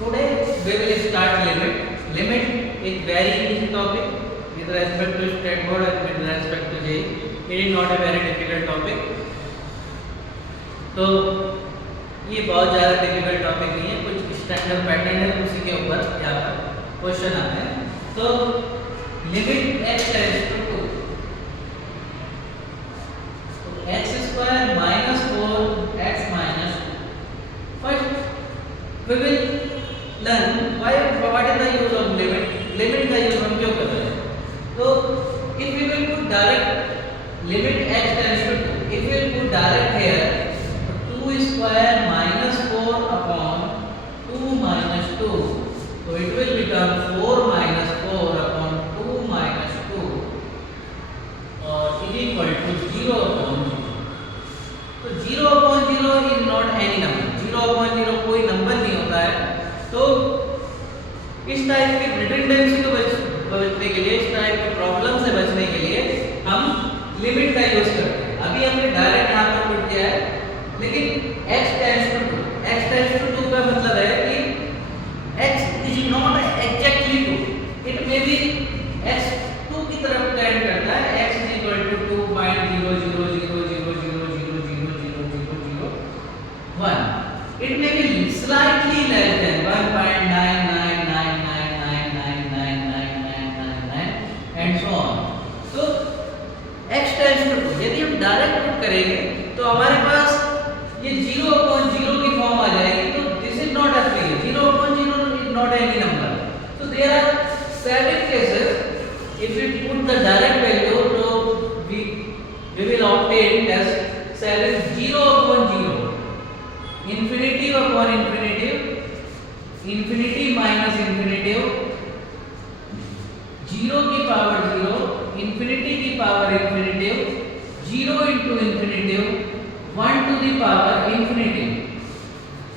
Today we will start limit. Limit is very easy topic with respect to state board and with respect to JEE. It is not a very difficult topic. तो ये बहुत ज़्यादा difficult topic नहीं है, कुछ standard pattern है उसी के ऊपर यहाँ पर क्वेश्चन आते हैं. तो लिमिट x टेंड्स टू 2 तो x square minus 4x minus 2. First we will learn what is the use of limit. Limit का यूज हम क्यों कर रहे हैं. तो if we will put direct limit x tends to 2, if we will put direct here 2 square minus 4 upon 2 minus 2, so it will become 4 minus 4 upon 2 minus 2 is equal to 0 upon 0. तो 0 upon 0 is not any number. 0 upon 0 कोई number नहीं होता है. तो इस type की redundancy को बचने के लिए, इस टाइप की प्रॉब्लम से बचने के लिए हम लिमिट का यूज करते हैं. अभी हमने डायरेक्ट यहाँ पर पुट किया है, लेकिन x tends to 2, x tends to 2 का मतलब है कि x is not exactly 2, it may be x 2 की तरफ टेंड करता है. x is equal to 2.0000000001. It may be slightly less than 1.9999999999 and so on. तो x टेंड्स टू 2 यदि हम डायरेक्ट पुट करेंगे तो हमारे पास ये 0 upon 0 की फॉर्म आ जाएगी. तो this is not applicable. 0 upon 0 is not any number. So there are 7 cases. If we put the direct value, so we will obtain as 7 0 upon 0, infinity upon infinity, infinity minus infinity, 0 की power 0, infinity की power infinity, 0 into infinity, 1 to the power infinity.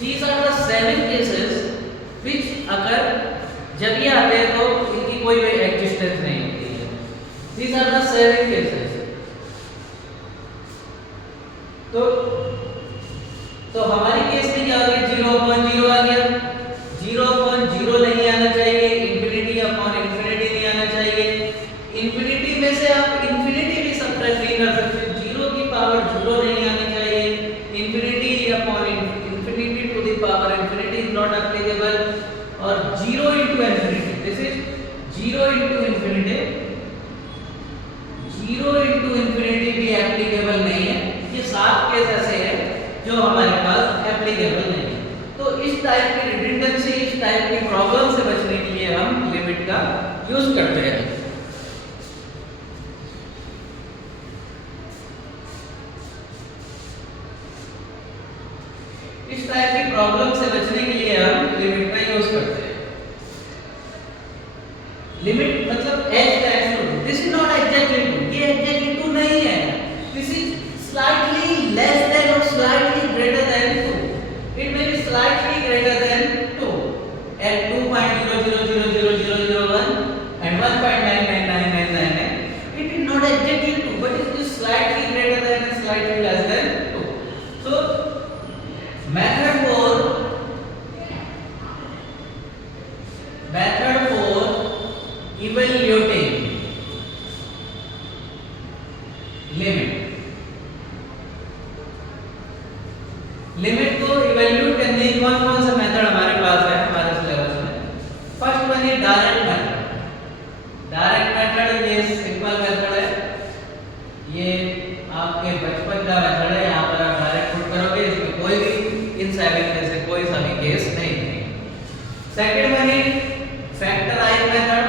These are the 7 cases which अगर जब ये आते हैं तो इनकी कोई भी एक्जिस्टेंस नहीं होती है. These are the 7 cases. तो हमारी केस में क्या आ गया, 0 upon 0 आ गया. 0 upon 0 नहीं आना चाहिए, infinity upon infinity नहीं आना चाहिए. infinity में से आप infinity भी सब्ट्रैक्ट नहीं कर सकते. 0 की पावर 0 नहीं आनी चाहिए. infinity upon infinity to the power infinity is not applicable. और 0 into infinity, this is 0 into infinity, 0 into infinity भी applicable नहीं है. ये 7 केस ऐसे हैं जो हमारे पास applicable नहीं है. तो इस टाइप की रिडंडेंसी, इस टाइप की प्रॉब्लम से बचने के लिए हम लिमिट का यूज करते हैं. इस टाइप की प्रॉब्लम से बचने के लिए हम लिमिट का यूज करते हैं. लिमिट मतलब h tends to 2. This is not exactly 2. ये एग्जैक्टली 2 नहीं है. This is slightly less than और slightly greater than 2. It may be slightly greater than 2 at 2.000001 and 1.999999. It is not exactly 2, but it is slightly greater than and slightly less than 2. So method for evaluating limit को evaluate करने के कौन कौन से method हमारे पास है हमारे syllabus में. फर्स्ट वन है डायरेक्ट मेथड. डायरेक्ट मेथड ये सिंपल मेथड है. ये आपके बचपन का मेथड है. यहाँ पर आप डायरेक्ट पुट करोगे, इसमें कोई भी इन 7 में से कोई सा भी केस नहीं है. सेकंड वन है factorize method.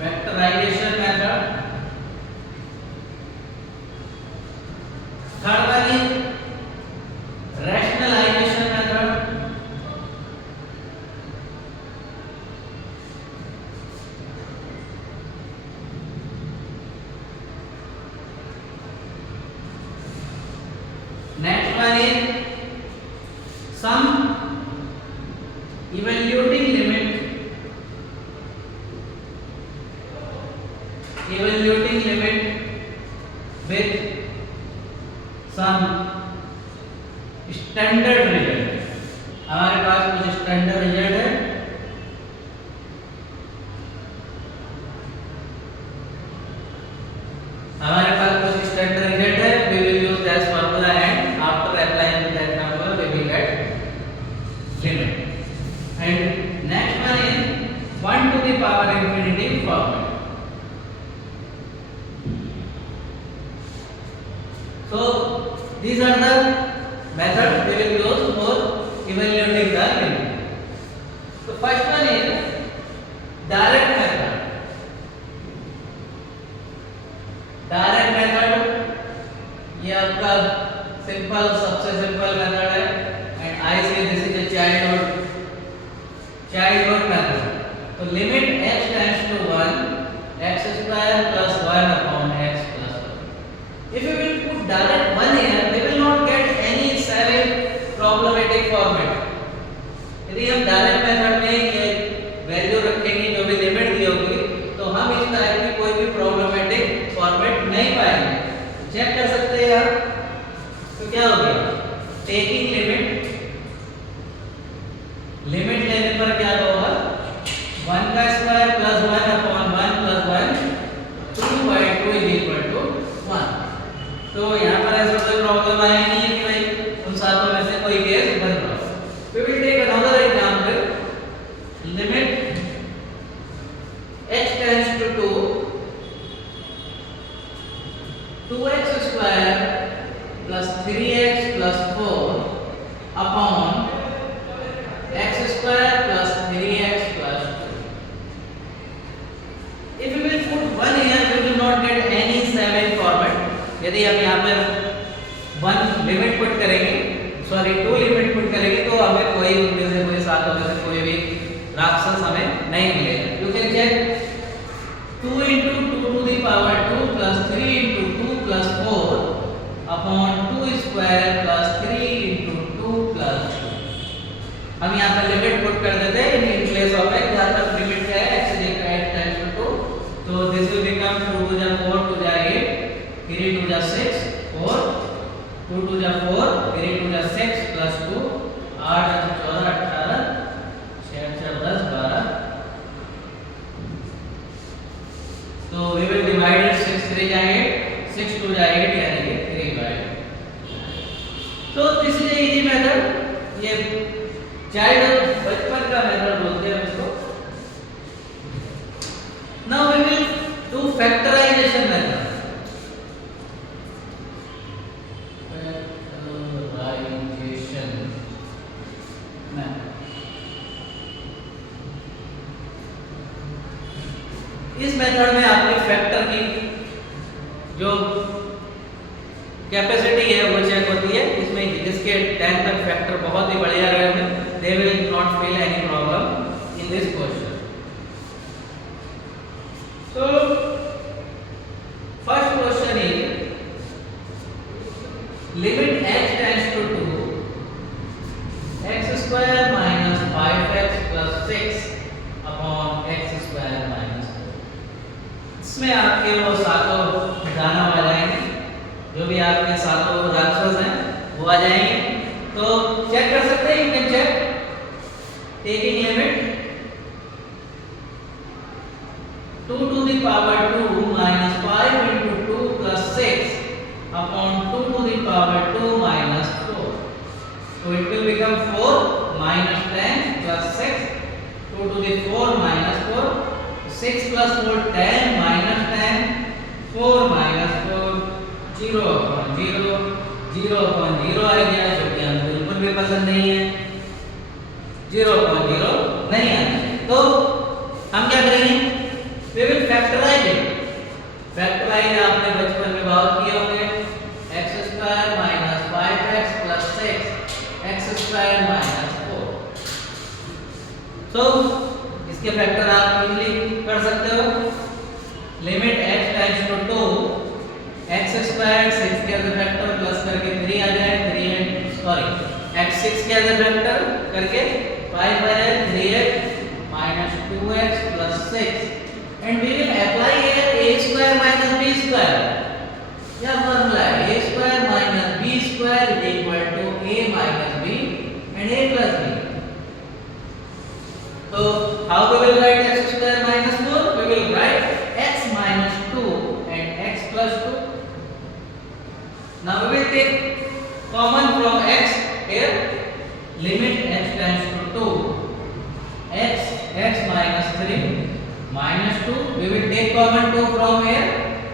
Factorization method. Third one है रैशनलाइजेशन मेथड. नेक्स्ट वन है some evaluating limit with some standard result, हमारे पास कुछ स्टैंडर्ड रिजल्ट है। हमारे पास कुछ स्टैंडर्ड रिजल्ट है, we will use that formula and after applying that formula we will get limit. And next one is 1 to the power infinity format. So these are the methods we will use for evaluating the limit. So first one is direct method. Direct method ये आपका simple, सबसे simple method है and I say this is a childhood method. तो limit x tends to 1 x square plus 1 upon x plus 1। If you will put direct 1 here we will not get any seven problematic format. यदि हम direct method में ये value रखेंगे जो भी limit दी होगी तो हम इस तरह की कोई भी प्रॉब्लमेटिक फॉर्मेट नहीं पाएंगे। चेक कर सकते हैं आप, तो क्या हो गया, टेकिंग लिमिट लेने पर क्या होगा, 1 का square plus 1 upon 1 plus 1 2/2 is equal to 1। तो यहाँ पर ऐसा कोई प्रॉब्लम आया नहीं है कि भाई उन सातों में से कोई केस बन रहा हो। We will take another example. Limit x tends to 2x square plus 3x plus 4 upon x square plus 3x plus 2. If we will put 1 here, we will not get any 7 format. यदि हम यहाँ पर 1 limit put करेंगे, sorry 2 limit put करेंगे तो हमें कोई उनमें से कोई सातों में से कोई भी राक्षस हमें नहीं मिलेगा। You can check 2 into 2 to the power 2 plus 3 into 2 plus 4 upon 2 square plus 3 into 2 plus 2। हम यहाँ पर लिमिट पुट कर देते हैं इन प्लेस ऑफ x, जहाँ पर लिमिट क्या है x is equal to 2, तो this will become 2 to the 4 to the 8 3 to the 6 4 2 to the 4 3 to the 6 plus 2 8 14 18 6 10 12। तो we will divide it 6 3 जा 8 6 2 जा 8 यानी कि 3/2। तो दिस इज इजी मेथड, ये चाइल्ड बचपन का मेथड बोलते हैं इसको। Now we will do factorization method. इस मेथड में आपके फैक्टर की जो कैपेसिटी है वो चेक होती है। इसमें जिसके 10 तक फैक्टर बहुत ही बढ़िया रहे they will not feel any problem in this question. So first question is limit x tends to 2 x square minus 5x plus 6 upon x square minus 4। इसमें आपके वो सातों दाना आ जाएंगे, जो भी आपके सातों राक्षस हैं वो आ जाएंगे। तो चेक कर सकते हैं, you can check taking limit 2 to the power 2 minus 5 into 2 plus 6 upon 2 to the power 2 minus 4. So it will become 4 minus 10 plus 6 2 to the 4 minus 4 6 plus 4 10 minus 10 4 minus 4 0 upon 0 0 upon 0 आ गया, जो कि हमें बिल्कुल भी पसंद नहीं है। 0 upon 0 नहीं आता है, तो हम क्या करेंगे, we will factorize it। Factorize आपने बचपन में बहुत किए होंगे, x square minus 5x plus 6 x square minus 4। So इसके फैक्टर आप इजीली कर सकते हो। Limit x tends to 2 x square 6 के एज फैक्टर प्लस करके 3 आ जाए, 3 सॉरी x 6 के एज फैक्टर करके 5 आ जाए, 3x minus 2x plus 6 and we will apply here a square minus b square। यह फॉर्मूला है a square minus b square is equal to a minus Now we will take common from x here. Limit x tends to 2, x minus 3 minus 2. We will take common 2 from here.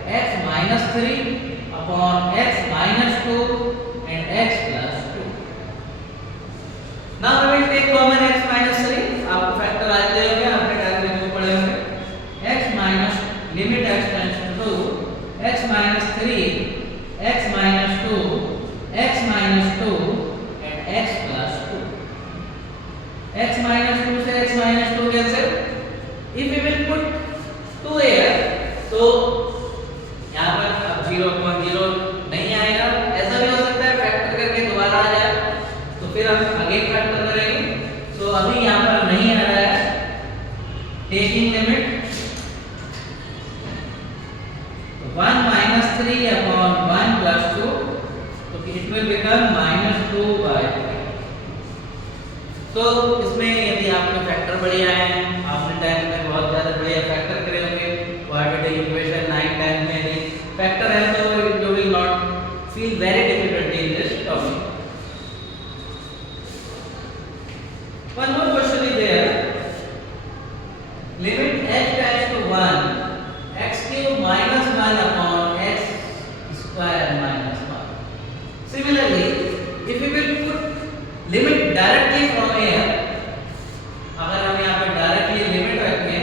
X minus 3 upon x minus 2 and x plus 2. Now we will take common x minus 3. आपको factor आते होंगे, आपने time में पढ़े होंगे. x minus limit x tends to 2, x minus 3, x minus 2, x minus 2 and x plus 2. x minus 2 से x minus 2 cancel. If we will put 2 here, तो यहाँ पर अब 0.0 नहीं आएगा. ऐसा भी हो सकता है फैक्टर करके दोबारा आ जाए, तो फिर हम अगेन फैक्टर करेंगे. तो अभी यहाँ पर नहीं आ रहा है. Taking limit 1 minus 3 upon 1 plus 2, तो it will become minus 2 by 3. तो इसमें यदि आपके फैक्टर बढ़िया हैं, आपने 10 में बहुत ज़्यादा बढ़िया फैक्टर करे होंगे, क्वाड्रेटिक इक्वेशन 9 10 में यदि फैक्टर है तो you will not feel very difficult in this topic. One more question is there. Limit x tends to 1, x cube minus 1 upon x square minus 1. Similarly, if we will put limit directly from here, अगर हम यहाँ पे directly limit रखें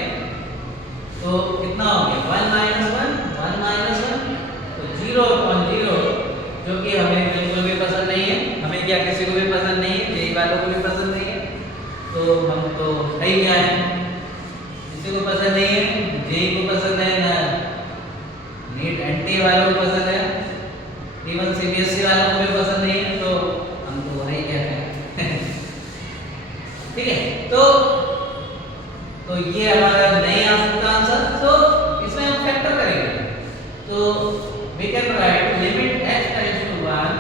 तो कितना हो गया? 1 minus 1, 1 minus 1, तो 0 upon 0, जो कि हमें बिल्कुल भी पसंद नहीं है. हमें क्या किसी को भी पसंद नहीं है, जेई वालों को भी पसंद नहीं है. तो हम तो सही क्या है, किसी को पसंद नहीं है, जेई को पसंद है ना, नीट एनटी वालों को पसंद है, इवन सीबीएसई वालों को भी पसंद नहीं है. तो हम तो वही कहते हैं. ठीक है, तो ये हमारा नहीं आ सकता आंसर. तो इसमें हम फैक्टर करेंगे. तो we can write limit x tends to 1,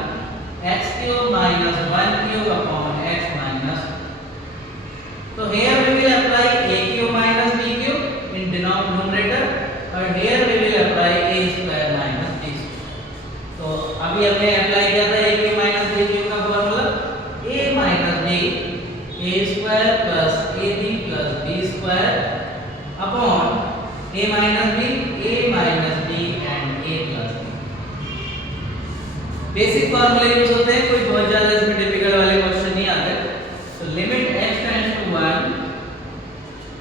x cube minus 1 cube upon x minus. So here we will apply a cube minus b cube in denominator, और here we will apply a square minus b square. तो अभी हमने apply किया था a cube minus b cube का formula, a minus b a square plus ab plus b square upon a minus b and a plus b. Basic फॉर्मूले use होते हैं, कोई बहुत ज्यादा इसमें डिफिकल्ट वाले क्वेश्चन नहीं आते. तो लिमिट x टेंड्स टू 1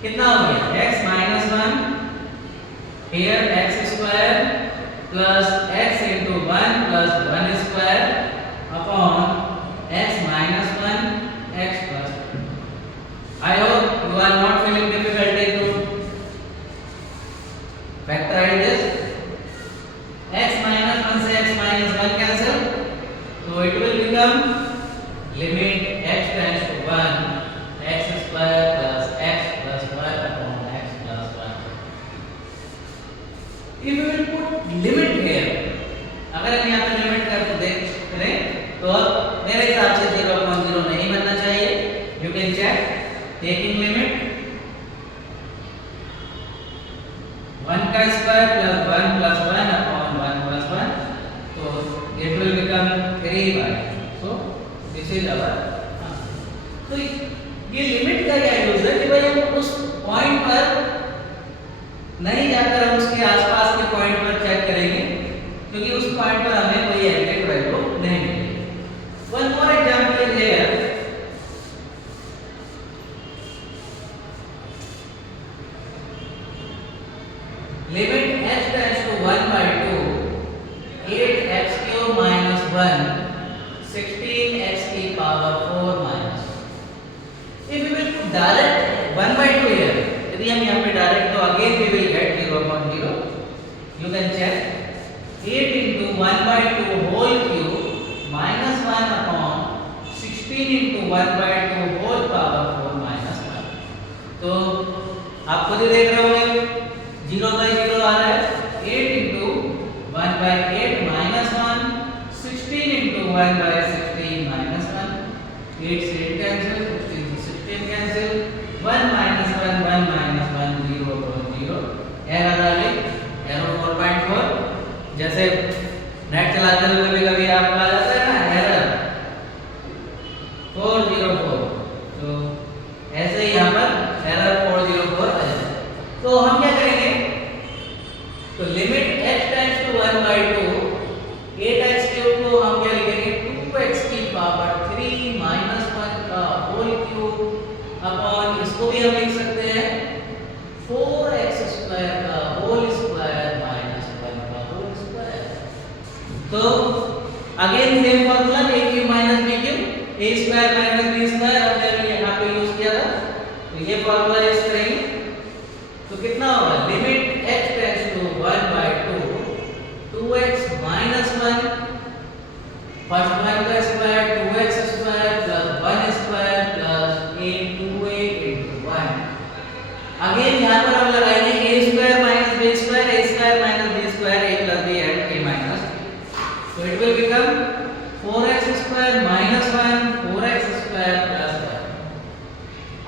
कितना हो गया? x minus 1 here x square plus x into 1 plus 1 square upon x minus 1 x plus 1. I hope you are not feeling difficulty to factorize this. x minus 1 से x minus 1 cancel, so it will become limit x tends to 1 x square plus x plus 1 upon x plus 1. If we will put limit here, अगर हम यहाँ पे limit करके देख करें तो मेरे हिसाब से 0.0 नहीं बनना चाहिए. You can check. Taking limit 1 का square plus 1 plus 1 upon 1 plus 1, so it will become 3 by. So this is our answer. तो ये लिमिट का क्या यूज है कि भाई हम उस पॉइंट पर नहीं जाकर हम उसके आसपास के पॉइंट पर चेक करेंगे, क्योंकि उस पॉइंट पर हमें कोई एग्जैक्ट वैल्यू नहीं मिलेगी. One more example is here. Limit x tends to 1 by 2, 8x cube minus 1, 16x की power 4 minus 1. If we will put direct 1 by 2 here, यदि हम यहाँ पे डायरेक्ट तो again we will get 0.0. You can check. 8 into 1 by 2 whole cube minus 1 upon 16 into 1 by 2 whole power 4 minus 1. तो आप खुद ही देख रहे होंगे 0 by 0 आ रहा है. 8 into 1 by 8 minus 1, 16 into 1 by 16 minus 1. 8 से 8 cancel, 16 से 16 cancel, 1 minus 1, 1 minus 1, 0.0. एरर आ गई, एरर 4.4. जैसे नेट चलाते हुए कभी कभी आप हम लिख सकते हैं 4x स्क्वायर का होल स्क्वायर माइनस 1 का होल स्क्वायर। तो again same formula a cube minus b cube, a square minus b square हमने यहाँ पे यूज किया था, तो ये फॉर्मूला यूज करेंगे। तो कितना होगा, limit x tends to 1/2 2x minus 1 first 1 का square 2x square plus 1 square plus a 2a into 1। Again यहाँ पर हम लगाएंगे a square minus b square, a square minus b square, a plus b and a minus b। तो it will become 4x square minus 1 4x square plus 1।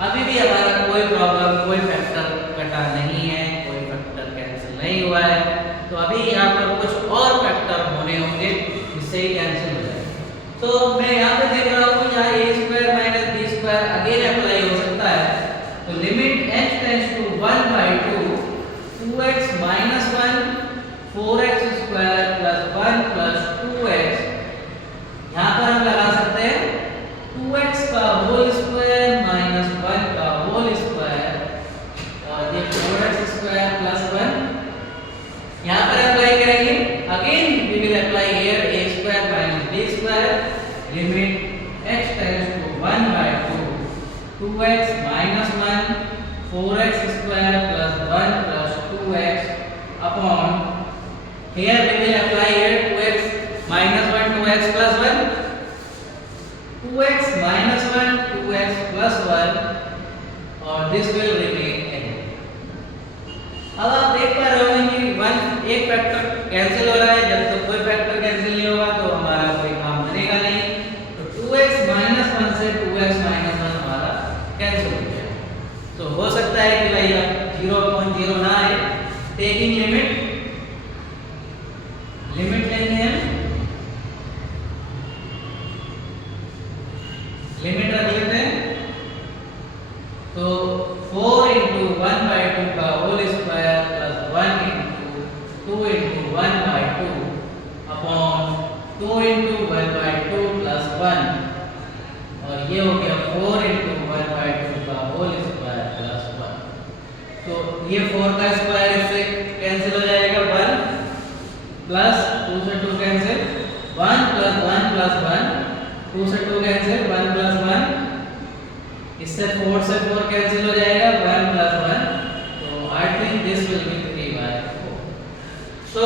अभी भी हमारा कोई problem, कोई फैक्टर कटा नहीं है, कोई फैक्टर कैंसिल नहीं हुआ है, तो अभी यहाँ पर कुछ और फैक्टर होने होंगे जिससे ही कैंसिल हो जाए। तो मैं यहाँ पे देख रहा हूँ यहाँ a square minus b square again apply हो सकता है। तो limit h tends to 1/2 2x minus 1 4x square plus 1 plus 2x, यहाँ पर हम लगा सकते हैं 2x का होल स्क्वायर माइनस 1 का होल स्क्वायर और ये 4x स्क्वायर प्लस 1 यहाँ पर अप्लाई करेंगे। Again we will apply here a square minus b square, limit h tends to 1/2 2x minus 1 4x square plus 1 plus 2x upon here we will apply here 2x minus 1 2x plus 1 2x minus 1 2x plus 1 और this will remain again। अब आप देख पा रहे हो कि एक factor cancel हो रहा है, जब तक कोई फैक्टर कैंसिल नहीं होगा तो हमारा कोई काम बनेगा नहीं। तो 2x minus 1 से 2x minus 1 हमारा कैंसिल हो जाएगा। तो हो सकता है कि भाई अब 0.0 ना आए, टेकिंग लिमिट लेंगे हम, लिमिट रख लेते हैं। तो 4 into 1/2 का whole square plus 1 into 2 into 1/2 upon 2 into 1/2 plus 1 और ये हो गया 4 into 1/2 का होल स्क्वायर प्लस 1। तो ये 4 का स्क्वायर इससे कैंसिल हो जाएगा, 1 प्लस 2 से 2 कैंसिल 1 प्लस 1 प्लस 1 2 से 2 कैंसिल 1 प्लस 1, इससे 4 से 4 कैंसिल हो जाएगा 1 प्लस 1। तो I think this will be 3/4। So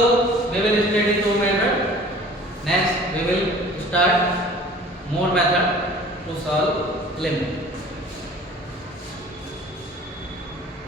we will study 2 method, next we will start more method to solve limit।